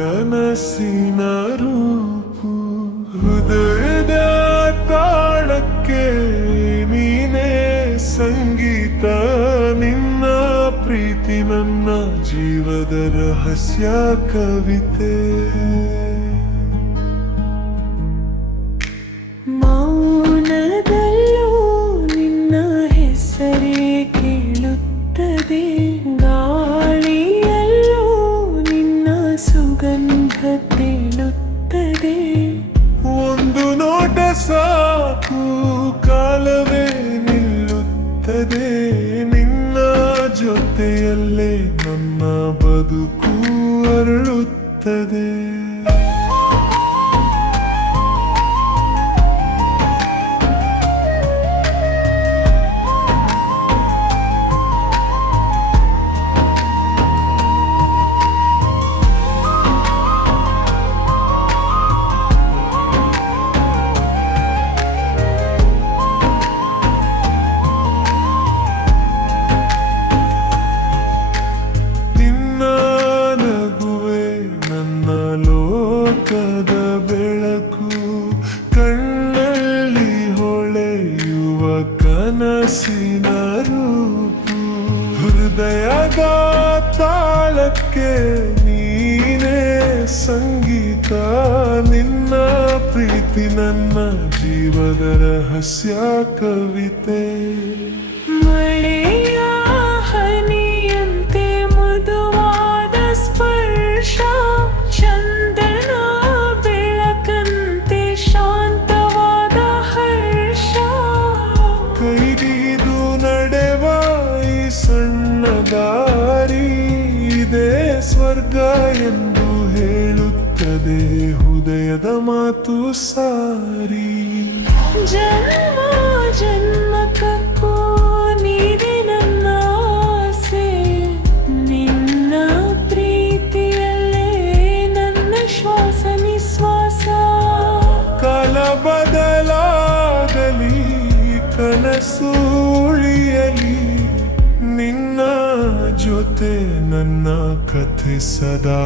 ಕನಸಿನ ರೂಪು. ಹೃದಯದ ತಾಳಕ್ಕೆ ನೀನೇ ಸಂಗೀತ, ನಿನ್ನ ಪ್ರೀತಿ ನನ್ನ ಜೀವದ ರಹಸ್ಯ ಕವಿತೆ. ಮೌನದಲ್ಲೂ ನಿನ್ನ ಹೆಸರೇ ಕೇಳುತ್ತದೆ, ಗಾಳಿಯಲ್ಲೂ ನಿನ್ನ ಸುಗಂಧ ತೇಲುತ್ತದೆ. ಒಂದು ನೋಟ ಸಾಕು, ಕಾಲವೇ ನಿಲ್ಲುತ್ತದೆ, ನಿನ್ನ ಜೊತೆಯಲ್ಲೇ ನನ್ನ ಬದುಕು ಅರಳುತ್ತದೆ. ಲೋಕದ ಬೆಳಕು, ಕಣ್ಣಲ್ಲಿ ಹೊಳೆಯುವ ಕನಸಿನ ರೂಪು. ಹೃದಯದ ತಾಳಕ್ಕೆ ನೀನೇ ಸಂಗೀತ, ನಿನ್ನ ಪ್ರೀತಿ ನನ್ನ ಜೀವದ ರಹಸ್ಯ ಕವಿತೆ. ಮಳೆಯ ಹನಿಯಂತೆ ಮೃದುವಾದ ಸ್ಪರ್ಶ, ಚಂದನ ಬೆಳಕಂತೆ ಶಾಂತವಾದ ಹರ್ಷ. ಕೈಗಿದು ನಡೆವ ಈ ಸಣ್ಣ ದಾರಿ, ಇದೇ ಸ್ವರ್ಗ ಎಂದು ಹೇಳುತ್ತದೆ ಹೃದಯದ ಮಾತು ಸಾರಿ. ಜನ್ಮ ಜನ್ಮಕ್ಕೂ ನೀನೇ ನನ್ನ ಆಸೆ, ನಿನ್ನ ಪ್ರೀತಿಯಲ್ಲೇ ನನ್ನ ಶ್ವಾಸ ನಿಶ್ವಾಸ. ಕಾಲ ಬದಲಾಗಲಿ, ಕನಸು ಉಳಿಯಲಿ, ನಿನ್ನ ಜೊತೆ ನನ್ನ ಕಥೆ ಸದಾ